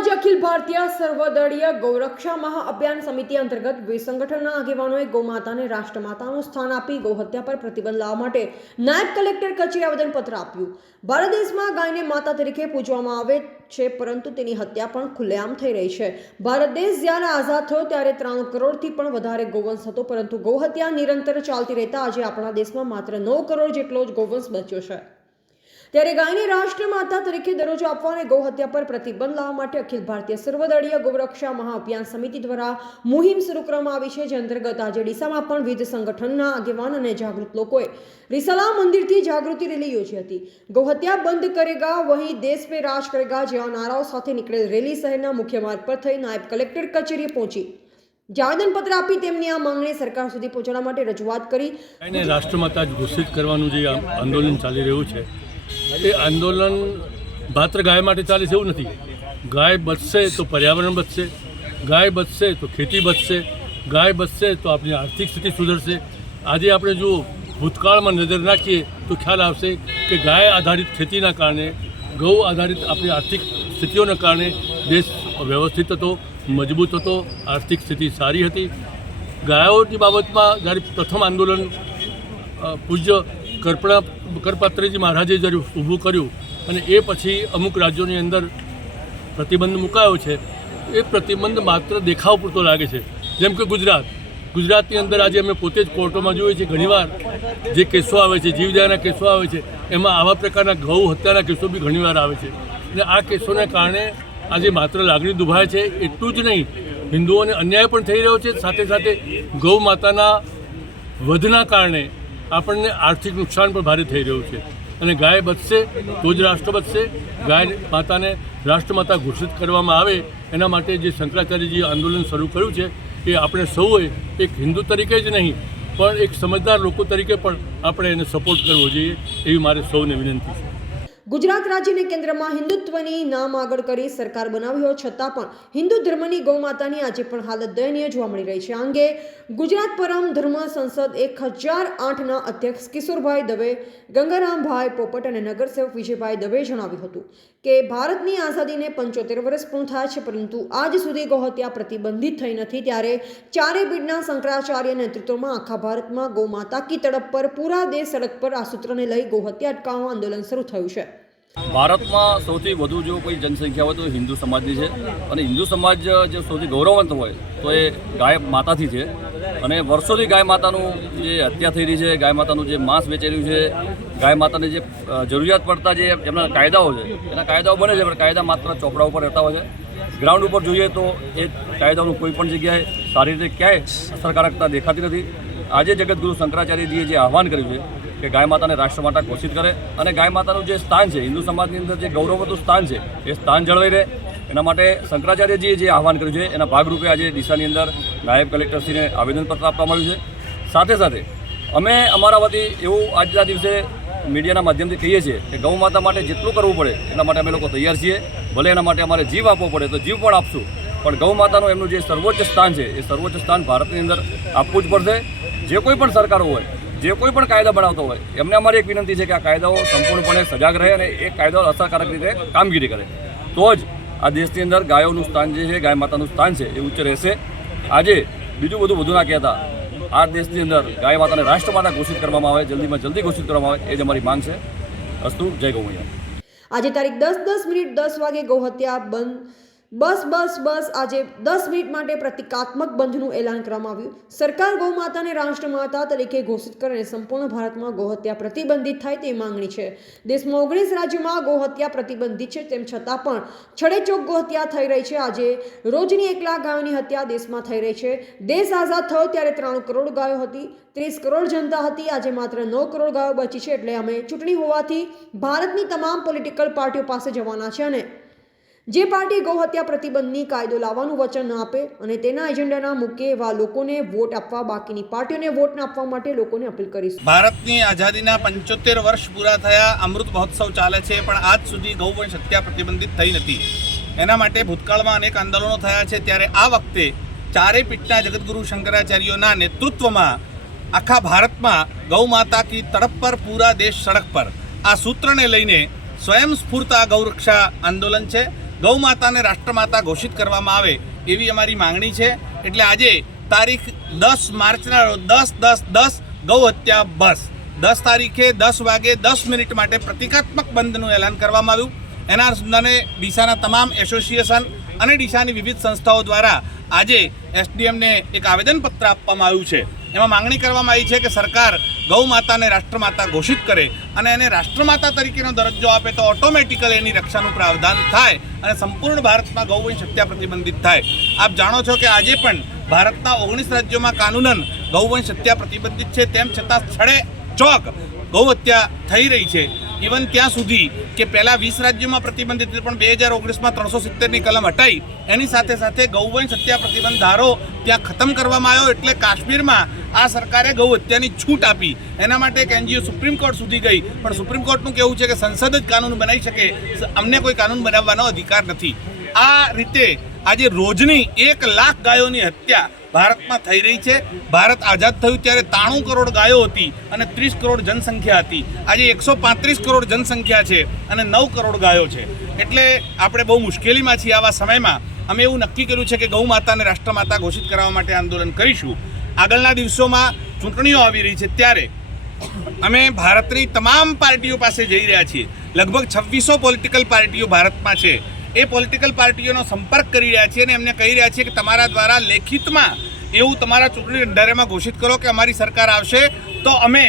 આજે અખિલ ભારતીય સર્વદળીય ગૌરક્ષા મહાઅભિયાન સમિતિ અંતર્ગત વિવિધ સંગઠનના આગેવાનોએ ગૌમાતાને રાષ્ટ્રમાતાનું સ્થાન આપી ગૌહત્યા પર પ્રતિબંધ લાવવા માટે નાયબ કલેક્ટર કચેરી આવેદનપત્ર આપ્યું। ભારત દેશમાં ગાયને માતા તરીકે પૂજવામાં આવે છે, પરંતુ તેની હત્યા પણ ખુલ્લેઆમ થઈ રહી છે। ભારત દેશ જ્યારે આઝાદ થયો ત્યારે 93 કરોડથી પણ વધારે ગૌવંશ હતો, પરંતુ ગૌહત્યા નિરંતર ચાલતી રહેતા આજે આપણા દેશમાં માત્ર 9 કરોડ જેટલો જ ગૌવંશ બચ્યો છે। ત્યારે ગાયને રાષ્ટ્રમાતા તરીકે દરજ્જો આપવા અને ગૌહત્યા પર પ્રતિબંધ લાવવા માટે અખિલ ભારતીય સર્વદળીય ગૌરક્ષા મહાઅભિયાન સમિતિ દ્વારા મુહિમ શરૂ કરવામાં આવી છે, જે અંતર્ગત આજે ડીસામાં પણ વિવિધ સંગઠનના આગેવાન અને જાગૃત લોકોએ રિસાલા મંદિરથી જાગૃતિ રેલી યોજી હતી। ગૌહત્યા બંધ કરેગા વહીં દેશ पे राज करेगा જેવા નારાઓ સાથે નીકળેલ રેલી શહેરના મુખ્ય માર્ગ પર થઈ નાયબ કલેક્ટર કચેરીએ પહોંચી આવેદનપત્ર આપી તેમની આ માંગણી સરકાર સુધી પહોંચાડવા માટે રજૂઆત કરી। રાષ્ટ્રમાતા ઘોષિત કરવાનું જે આંદોલન ચાલી રહ્યું છે એ આંદોલન માત્ર ગાય માટે ચાલે છે એવું નથી। ગાય બચશે તો પર્યાવરણ બચશે, ગાય બચશે તો ખેતી બચશે, ગાય બચશે તો આપણી આર્થિક સ્થિતિ સુધરશે। આજે આપણે જો ભૂતકાળમાં નજર નાખીએ તો ખ્યાલ આવશે કે ગાય આધારિત ખેતીના કારણે, ગૌ આધારિત આપણી આર્થિક સ્થિતિઓના કારણે દેશ વ્યવસ્થિત હતો, મજબૂત હતો, આર્થિક સ્થિતિ સારી હતી। ગાયોની બાબતમાં જ્યારે પ્રથમ આંદોલન પૂજ્ય કરપાત્રીજી મહારાજે જ્યારે ઊભું કર્યું અને એ પછી અમુક રાજ્યોની અંદર પ્રતિબંધ મુકાયો છે, એ પ્રતિબંધ માત્ર દેખાવ પૂરતો લાગે છે। જેમ કે ગુજરાતની અંદર આજે અમે પોતે જ કોર્ટોમાં જોઈએ છીએ, ઘણીવાર જે કેસો આવે છે, જીવદયાના કેસો આવે છે, એમાં આવા પ્રકારના ગૌ હત્યાના કેસો બી ઘણીવાર આવે છે। અને આ કેસોને કારણે આજે માત્ર લાગણી દુભાય છે એટલું જ નહીં, હિન્દુઓને અન્યાય પણ થઈ રહ્યો છે, સાથે સાથે ગૌ માતાના વધના કારણે આપણને આર્થિક નુકસાન પણ ભારે થઈ રહ્યું છે। અને ગાય બચશે તો જ રાષ્ટ્ર બચશે। ગાય માતાને રાષ્ટ્રમાતા ઘોષિત કરવામાં આવે એના માટે જે શંકરાચાર્યજીએ આંદોલન શરૂ કર્યું છે એ આપણે સૌએ એક હિન્દુ તરીકે જ નહીં પણ એક સમજદાર લોકો તરીકે પણ આપણે એને સપોર્ટ કરવો જોઈએ એવી મારે સૌને વિનંતી છે। ગુજરાત રાજ્યને કેન્દ્રમાં હિન્દુત્વની નામ આગળ કરી સરકાર બનાવી હોય છતાં પણ હિન્દુ ધર્મની ગૌમાતાની આજે પણ હાલત દયનીય જોવા મળી રહી છે। આ અંગે ગુજરાત પરમ ધર્મ સંસદ 1008ના અધ્યક્ષ કિશોરભાઈ દવે, ગંગારામભાઈ પોપટ અને નગરસેવક વિજયભાઈ દવેએ જણાવ્યું હતું કે ભારતની આઝાદીને 75 વર્ષ પૂર્ણ થયા છે, પરંતુ આજ સુધી ગૌહત્યા પ્રતિબંધિત થઈ નથી। ત્યારે ચારે પીઠના શંકરાચાર્ય નેતૃત્વમાં આખા ભારતમાં ગૌમાતા કી તડપ પર પૂરા દેશ સડક પર આ સૂત્રને લઈ ગૌહત્યા અટકાવવા આંદોલન શરૂ થયું છે। ભારતમાં સૌથી વધુ જો કોઈ જનસંખ્યા હોય તો હિન્દુ સમાજની છે, અને હિન્દુ સમાજ જે સૌથી ગૌરવવંત હોય તો એ ગાય માતાથી છે। અને વર્ષોથી ગાય માતાનું જે હત્યા થઈ રહી છે, ગાય માતાનું જે માંસ વેચાઈ રહ્યું છે, ગાય માતાને જે જરૂરિયાત પડતા જે એમના કાયદાઓ છે એના કાયદાઓ બને છે, પણ કાયદા માત્ર ચોપડા ઉપર રહેતા હોય છે। ગ્રાઉન્ડ ઉપર જોઈએ તો એ કાયદાઓનું કોઈ પણ જગ્યાએ સારી રીતે ક્યાંય અસરકારકતા દેખાતી નથી। આજે જગતગુરુ શંકરાચાર્યજીએ જે આહવાન કર્યું છે કે ગાય માતાને રાષ્ટ્રમાતા ઘોષિત કરે અને ગાય માતાનું જે સ્થાન છે હિન્દુ સમાજની અંદર, જે ગૌરવવતું સ્થાન છે એ સ્થાન જળવાઈ રહે, એના માટે શંકરાચાર્યજીએ જે આહવાન કર્યું છે એના ભાગરૂપે આજે ડીસાની અંદર નાયબ કલેક્ટરશ્રીને આવેદનપત્ર આપવામાં આવ્યું છે। સાથે સાથે અમે અમારા વતી એવું આજના દિવસે મીડિયાના માધ્યમથી કહીએ છીએ કે ગૌ માતા માટે જેટલું કરવું પડે એના માટે અમે લોકો તૈયાર છીએ। ભલે એના માટે અમારે જીવ આપવો પડે તો જીવ પણ આપશું, પણ ગૌ માતાનું એમનું જે સર્વોચ્ચ સ્થાન છે એ સર્વોચ્ચ સ્થાન ભારતની અંદર આપવું જ પડશે। જે કોઈ પણ સરકારો હોય, જે કોઈ પણ કાયદા બનાવતો હોય, એમને અમારી એક વિનંતી છે કે આ કાયદાઓ સંપૂર્ણપણે સજાગ રહે અને એ કાયદાઓ અસરકારક રીતે કામગીરી કરે, તો જ આ દેશની અંદર ગાયોનું સ્થાન જે છે, ગાય માતાનું સ્થાન છે એ ઉચ્ચ રહેશે। આજે બીજું બધું વધુ ના કહેતા આ દેશની અંદર ગાય માતાને રાષ્ટ્રમાતા ઘોષિત કરવામાં આવે, જલ્દીમાં જલ્દી ઘોષિત કરવામાં આવે, એ જ અમારી માંગ છે। અસ્તુ, જય ગૌ મૈયા। આજે તારીખ 10 વાગે ગૌહત્યા બંધ બસ આજે 10 મિનિટ માટે પ્રતિકાત્મક બંધનું એલાન કરવામાં આવ્યું। સરકાર ગૌ માતાને રાષ્ટ્રમાતા તરીકે ઘોષિત કરે અને સંપૂર્ણ ભારતમાં ગૌહત્યા પ્રતિબંધિત થાય તે માંગણી છે। દેશમાં 19 રાજ્યોમાં ગૌહત્યા પ્રતિબંધિત છે, તેમ છતાં પણ છડેચોક ગૌહત્યા થઈ રહી છે। આજે રોજની 1 લાખ ગાયોની હત્યા દેશમાં થઈ રહી છે। દેશ આઝાદ થયો ત્યારે 93 કરોડ ગાયો હતી, 30 કરોડ જનતા હતી, આજે માત્ર 9 કરોડ ગાયો બચી છે। એટલે અમે ચૂંટણી હોવાથી ભારતની તમામ પોલિટિકલ પાર્ટીઓ પાસે જવાના છે અને જે પાર્ટી ગૌહત્યા પ્રતિબંધની કાયદો લાવવાનું વચન ન આપે અને તેના એજન્ડાના મૂકે એવા લોકોને વોટ આપવા, બાકીની પાર્ટીઓને વોટ ન આપવા માટે લોકોને અપીલ કરીશું। ભારતની આઝાદીના 75 વર્ષ પૂરા થયા, અમૃત મહોત્સવ ચાલે છે, પણ આજ સુધી ગૌવંશ હત્યા પ્રતિબંધિત થઈ નથી। એના માટે ભૂતકાળમાં અનેક આંદોલનો થયા છે, ત્યારે આ વખતે ચારે પીઠના જગતગુરુ શંકરાચાર્યોના નેતૃત્વમાં આખા ભારતમાં ગૌ માતા કી તડપ પર પૂરા દેશ સડક પર આ સૂત્રને લઈને સ્વયંસ્ફૂર્ત ગૌરક્ષા આંદોલન છે। ગૌ માતાને રાષ્ટ્રમાતા ઘોષિત કરવામાં આવે એવી અમારી માંગણી છે. એટલે આજે તારીખ 10 માર્ચના રોજ 10/10/10 ગૌ હત્યા બસ 10 તારીખે 10 વાગે 10 મિનિટ માટે પ્રતિકાત્મક બંધનું એલાન કરવામાં આવ્યું. એના અનુસંધાને ડીસાના તમામ એસોસિએશન અને ડીસાની વિવિધ સંસ્થાઓ દ્વારા આજે એસડીએમને એક આવેદનપત્ર આપવામાં આવ્યું છે. એમાં માંગણી કરવામાં આવી છે કે સરકાર ગૌ માતાને રાષ્ટ્રમાતા ઘોષિત કરે અને એને રાષ્ટ્રમાતા તરીકેનો દરજ્જો આપે તો ઓટોમેટિકલી એની રક્ષાનું પ્રાવધાન થાય અને સંપૂર્ણ ભારતમાં ગૌવંશ હત્યા પ્રતિબંધિત થાય. આપ જાણો છો કે આજે પણ ભારતના 19 રાજ્યોમાં કાનૂનન ગૌવંશ હત્યા પ્રતિબંધિત છે. તેમ છતાં સ્થળે ચોક ગૌ હત્યા થઈ રહી છે. ઇવન ત્યાં સુધી કે પહેલાં 20 રાજ્યોમાં પ્રતિબંધિત હતી, પણ 2019માં 370ની કલમ હટાઈ એની સાથે સાથે ગૌવંશ હત્યા પ્રતિબંધ ધારો ત્યાં ખતમ કરવામાં આવ્યો. એટલે કાશ્મીરમાં આ સરકારે ગૌ હત્યાની છૂટ આપી. એના માટે એક એનજીઓ સુપ્રીમ કોર્ટ સુધી ગઈ, પણ સુપ્રીમ કોર્ટનું કહેવું છે કે સંસદ જ કાનૂન બનાવી શકે, અમને કોઈ કાનૂન બનાવવાનો અધિકાર નથી. આ રીતે આજે રોજની 1 લાખ ગાયોની હત્યા ભારતમાં થઈ રહી છે. ભારત આઝાદ થયું ત્યારે 93 કરોડ ગાયો હતી અને 30 કરોડ જનસંખ્યા હતી. આજે 135 કરોડ જનસંખ્યા છે અને 9 કરોડ ગાયો છે. એટલે આપણે બહુ મુશ્કેલીમાં છીએ. આવા સમયમાં અમે એવું નક્કી કર્યું છે કે ગૌ માતાને રાષ્ટ્રમાતા ઘોષિત કરવા માટે આંદોલન કરીશું. આગળના દિવસોમાં ચૂંટણીઓ આવી રહી છે ત્યારે અમે ભારતની તમામ પાર્ટીઓ પાસે જઈ રહ્યા છીએ. લગભગ 2600 પોલિટિકલ પાર્ટીઓ ભારતમાં છે. એ પોલિટિકલ પાર્ટીઓનો સંપર્ક કરી રહ્યા છીએ અને એમને કહી રહ્યા છીએ કે તમારા દ્વારા લેખિતમાં એવું તમારા ચૂંટણી ઢંઢેરામાં ઘોષિત કરો કે અમારી સરકાર આવશે તો અમે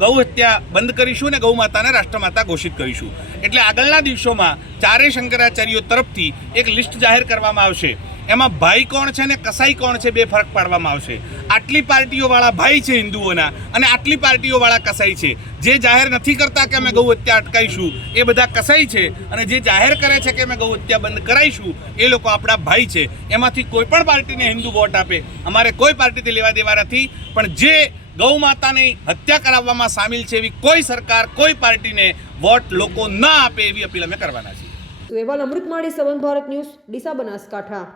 ગૌ હત્યા બંધ કરીશું અને ગૌ માતાને રાષ્ટ્રમાતા ઘોષિત કરીશું. એટલે આગળના દિવસોમાં ચારેય શંકરાચાર્યો તરફથી એક લિસ્ટ જાહેર કરવામાં આવશે. એમાં ભાઈ કોણ છે અને કસાઈ કોણ છે બે ફરક પાડવામાં આવશે. આટલી પાર્ટીઓવાળા ભાઈ છે હિન્દુઓના અને આટલી પાર્ટીઓવાળા કસાઈ છે. જે જાહેર નથી કરતા કે અમે ગૌ હત્યા અટકાઈશું એ બધા કસાઈ છે, અને જે જાહેર કરે છે કે અમે ગૌ હત્યા બંધ કરાઈશું એ લોકો આપણા ભાઈ છે. એમાંથી કોઈ પણ પાર્ટીને હિન્દુ વોટ આપે અમારે કોઈ પાર્ટીથી લેવા દેવા નથી, પણ જે ગૌ માતાની હત્યા કરાવવામાં સામેલ છે એવી કોઈ સરકાર કોઈ પાર્ટીને વોટ લોકો ન આપે એવી અપીલ અમે કરવાના છીએ. અહેવાલ અમૃતમાળી સંબંધ ભારત ન્યૂઝ ડીસા બનાસકાંઠા.